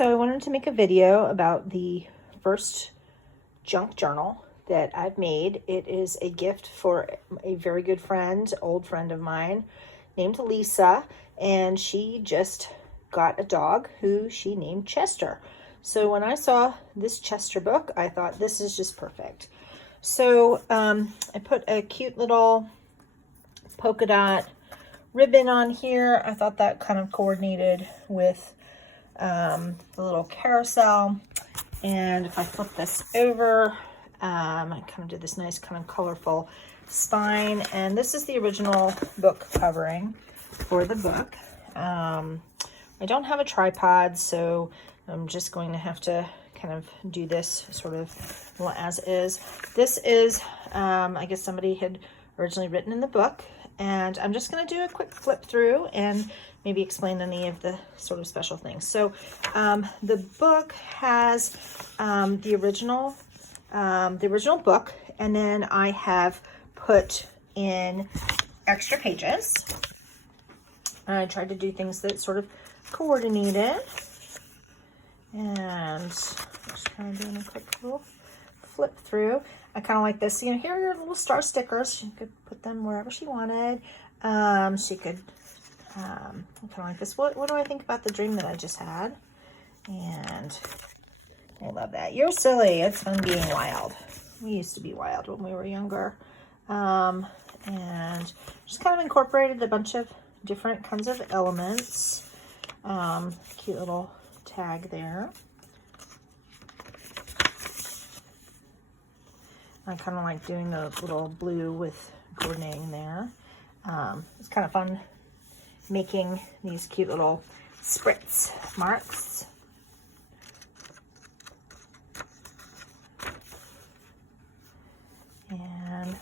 So I wanted to make a video about the first junk journal that I've made. It is a gift for a very good friend, old friend of mine named Lisa, and she just got a dog who she named Chester. So when I saw this Chester book, I thought this is just perfect. So I put a cute little polka dot ribbon on here. I thought that kind of coordinated with the little carousel. And if I flip this over, I kind of did this nice kind of colorful spine. And this is the original book covering for the book. I don't have a tripod, so I'm just going to have to kind of do this sort of as is. This is, I guess somebody had originally written in the book, and I'm just going to do a quick flip through and maybe explain any of the sort of special things. So the book has the original book, and then I have put in extra pages. I tried to do things that sort of coordinated, and just kind of doing a quick little flip through. I kind of like this. You know, here are your little star stickers. She could put them wherever she wanted. She could kind of like this. What do I think about the dream that I just had? And I love that. You're silly. It's fun being wild. We used to be wild when we were younger. And just kind of incorporated a bunch of different kinds of elements. Cute little tag there. I kind of like doing the little blue with coordinating there. It's kind of fun making these cute little spritz marks. And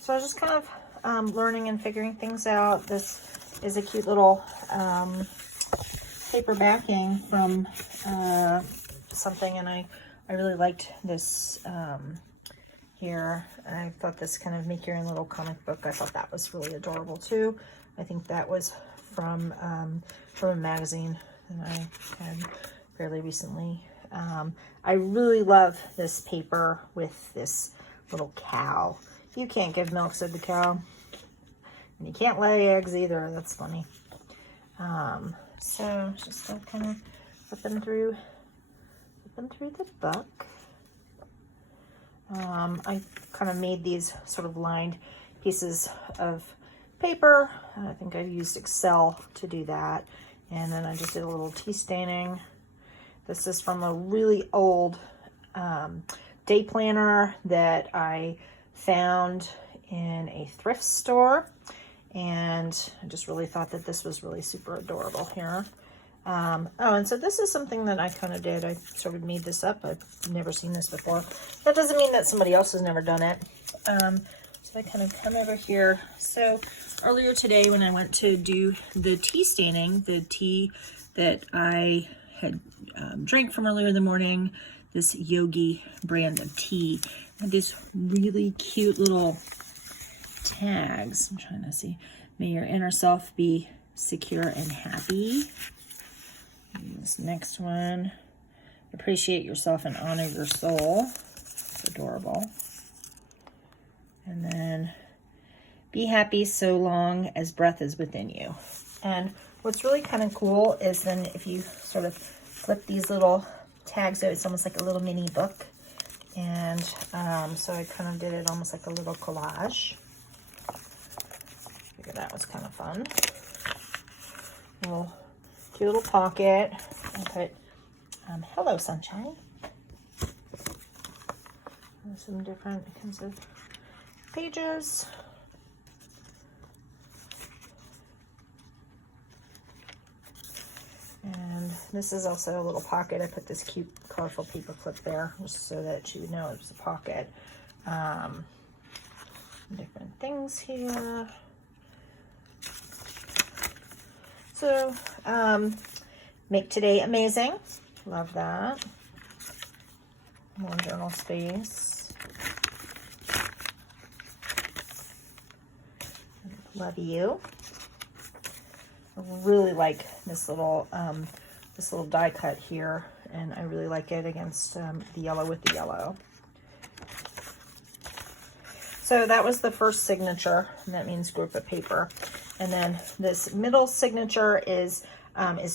so I was just kind of learning and figuring things out. This is a cute little paper backing from something, and I really liked this here. I thought this kind of make your own little comic book. I thought that was really adorable too. I think that was from a magazine that I had fairly recently. I really love this paper with this little cow. You can't give milk, said the cow. And you can't lay eggs either. That's funny. So just kind of flipping through the book. I kind of made these sort of lined pieces of paper. I think I used Excel to do that. And then I just did a little tea staining. This is from a really old day planner that I found in a thrift store. And I just really thought that this was really super adorable here. And so this is something that I kind of did. I sort of made this up. I've never seen this before. That doesn't mean that somebody else has never done it. So I kind of come over here. So earlier today when I went to do the tea staining, the tea that I had drank from earlier in the morning, this Yogi brand of tea, and these really cute little tags. I'm trying to see. May your inner self be secure and happy. And this next one, appreciate yourself and honor your soul. It's adorable. And then be happy so long as breath is within you. And what's really kind of cool is then if you sort of flip these little tags out, it's almost like a little mini book. And so I kind of did it almost like a little collage. Figured that was kind of fun. Cute little pocket. I put hello sunshine. And some different kinds of pages. And this is also a little pocket. I put this cute colorful paper clip there just so that she would know it was a pocket. Different things here. So, make today amazing. Love that. More journal space. Love you. I really like this little die cut here, and I really like it against the yellow with the yellow. So that was the first signature, and that means group of paper. And then this middle signature is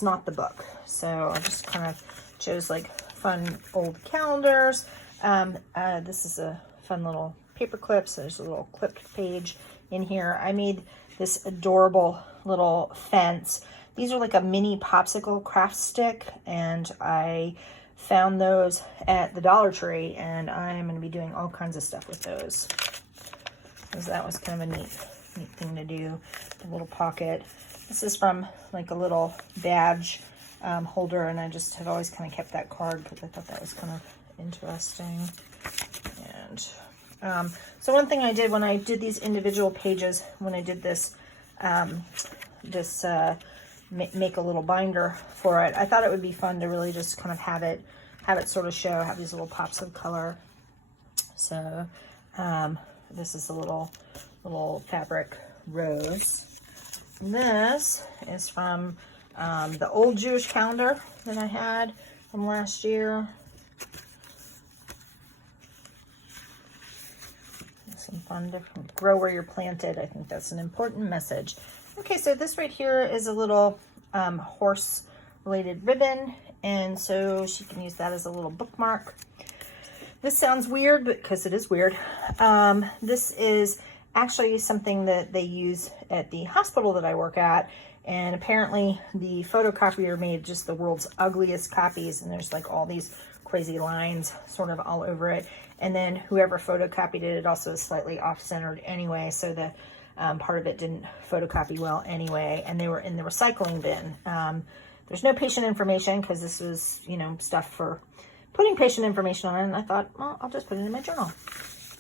not the book. So I just kind of chose like fun old calendars. This is a fun little paper clip. So there's a little clipped page in here. I made this adorable little fence. These are like a mini popsicle craft stick, and I found those at the Dollar Tree, and I'm going to be doing all kinds of stuff with those. Because that was kind of a neat thing to do. The little pocket. This is from like a little badge holder, and I just have always kind of kept that card because I thought that was kind of interesting. And so one thing I did when I did these individual pages, when I did this, make a little binder for it, I thought it would be fun to really just kind of have it sort of have these little pops of color. So this is a little fabric rose. And this is from the old Jewish calendar that I had from last year. Some fun different, grow where you're planted. I think that's an important message. Okay, so this right here is a little horse related ribbon, and so she can use that as a little bookmark. This sounds weird, because it is weird. This is actually something that they use at the hospital that I work at, and apparently the photocopier made just the world's ugliest copies, and there's like all these crazy lines sort of all over it. And then whoever photocopied it also is slightly off-centered anyway, so the part of it didn't photocopy well anyway, and they were in the recycling bin. There's no patient information because this was, you know, stuff for putting patient information on it, and I thought, well, I'll just put it in my journal.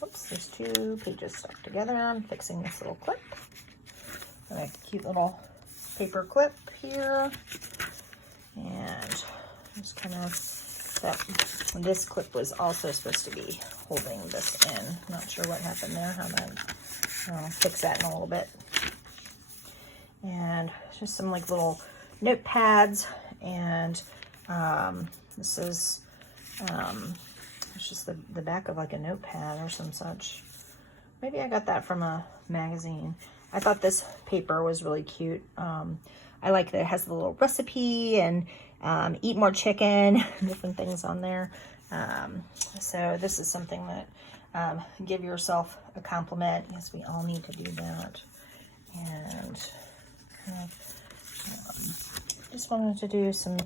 Oops, there's 2 pages stuck together. I'm fixing this little clip. Got a cute little paper clip here, and just kind of this clip was also supposed to be holding this in. Not sure what happened there. I'll fix that in a little bit. And just some like little notepads, and this is it's just the back of like a notepad or some such. Maybe I got that from a magazine. I thought this paper was really cute. I like that it has the little recipe and eat more chicken, different things on there. So this is something that give yourself a compliment. Yes, we all need to do that. And just wanted to do some,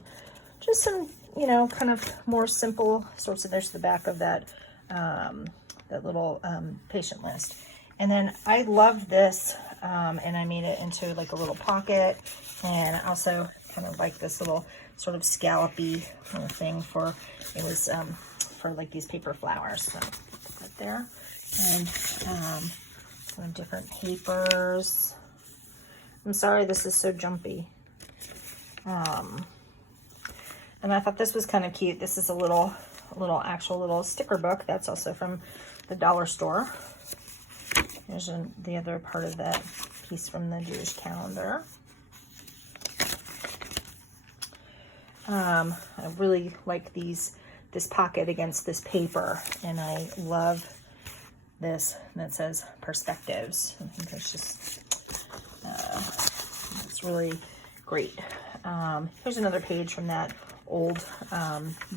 you know, kind of more simple sorts of, there's the back of that, that little patient list. And then I love this, and I made it into like a little pocket, and also kind of like this little sort of scallopy kind of thing for, it was for like these paper flowers. So put that there. And some different papers. I'm sorry this is so jumpy. And I thought this was kind of cute. This is a little actual little sticker book. That's also from the dollar store. There's the other part of that piece from the Jewish calendar. I really like this pocket against this paper, and I love this that says perspectives. I think that's just it's really great. Here's another page from that old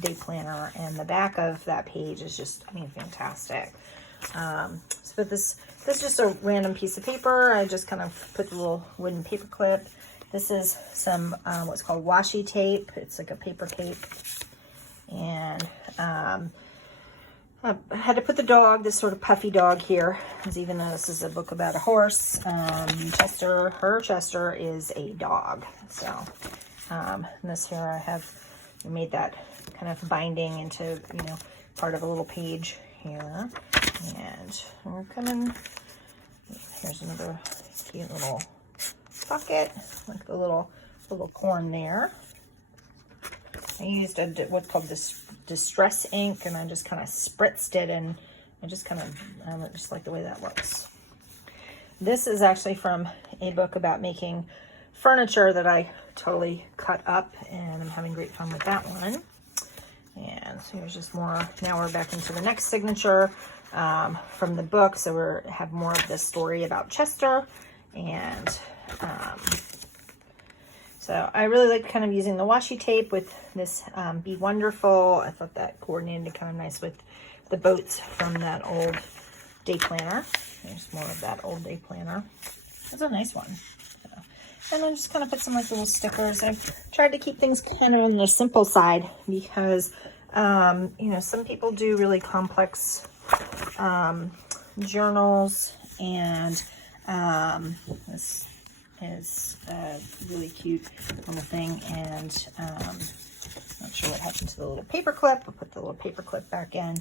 day planner, and the back of that page is just, I mean, fantastic. So this is just a random piece of paper. I just kind of put the little wooden paper clip. This is some what's called washi tape. It's like a paper tape. And I had to put the dog, this sort of puffy dog here, because even though this is a book about a horse, Chester is a dog. So this here I made that kind of binding into, you know, part of a little page here. And we're coming, here's another cute little pocket, like the little corn there. I used what's called this distress ink, and I just kind of spritzed it, and I just kind of, just like the way that looks. This is actually from a book about making furniture that I totally cut up, and I'm having great fun with that one. And so here's just more. Now we're back into the next signature from the book. So we have more of this story about Chester. And so I really like kind of using the washi tape with this Be Wonderful. I thought that coordinated kind of nice with the boats from that old day planner. There's more of that old day planner. It's a nice one. And then just kind of put some like little stickers. I've tried to keep things kind of on the simple side because, you know, some people do really complex journals, and this is a really cute little thing. And not sure what happened to the little paper clip. I'll put the little paper clip back in.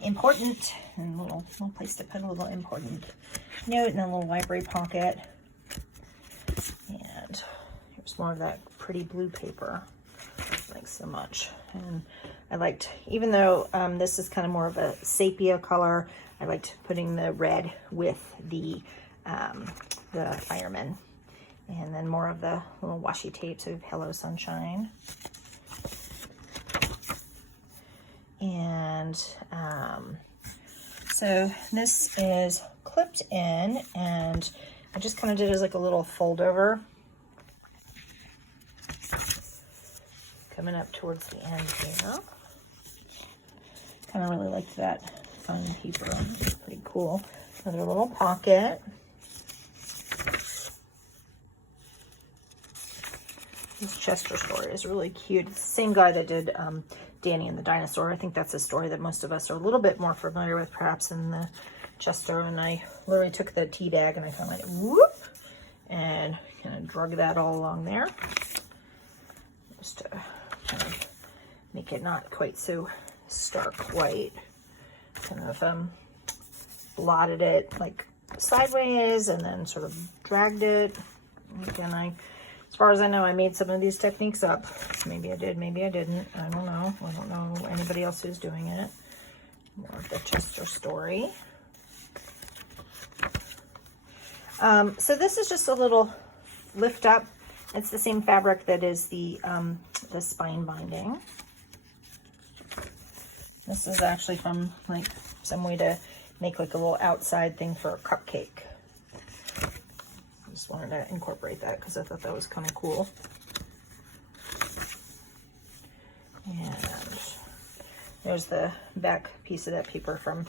Important, and a little place to put a little important note, and a little library pocket. And here's more of that pretty blue paper. Thanks so much. And I liked, even though this is kind of more of a sepia color, I liked putting the red with the fireman. And then more of the little washi tape, so we have Hello Sunshine. And so this is clipped in, and I just kind of did it as like a little fold over. Coming up towards the end here. Kind of really liked that fun paper. It's pretty cool. Another little pocket. This Chester story is really cute. It's the same guy that did Danny and the Dinosaur. I think that's a story that most of us are a little bit more familiar with, perhaps, than the Chester. And I literally took the tea bag and I kind of like whoop and kind of drug that all along there, just to kind of make it not quite so stark white. Kind of blotted it like sideways and then sort of dragged it. Again, as far as I know, I made some of these techniques up. Maybe I did, maybe I didn't. I don't know. I don't know anybody else who's doing it. More of the Chester story. So this is just a little lift up. It's the same fabric that is the spine binding. This is actually from like some way to make like a little outside thing for a cupcake. Just wanted to incorporate that because I thought that was kind of cool. And there's the back piece of that paper from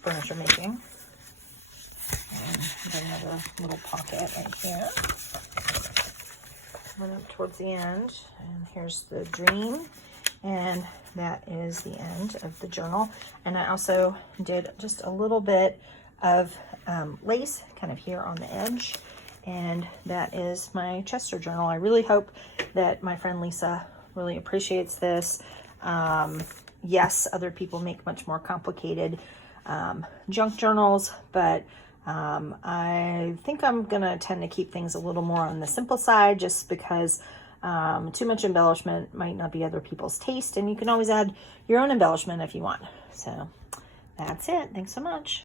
furniture making. And then another little pocket right here. Coming up towards the end. And here's the dream. And that is the end of the journal. And I also did just a little bit of lace kind of here on the edge. And that is my Chester journal. I really hope that my friend Lisa really appreciates this. Yes, other people make much more complicated junk journals, but I think I'm gonna tend to keep things a little more on the simple side, just because too much embellishment might not be other people's taste, and you can always add your own embellishment if you want. So that's it. Thanks so much.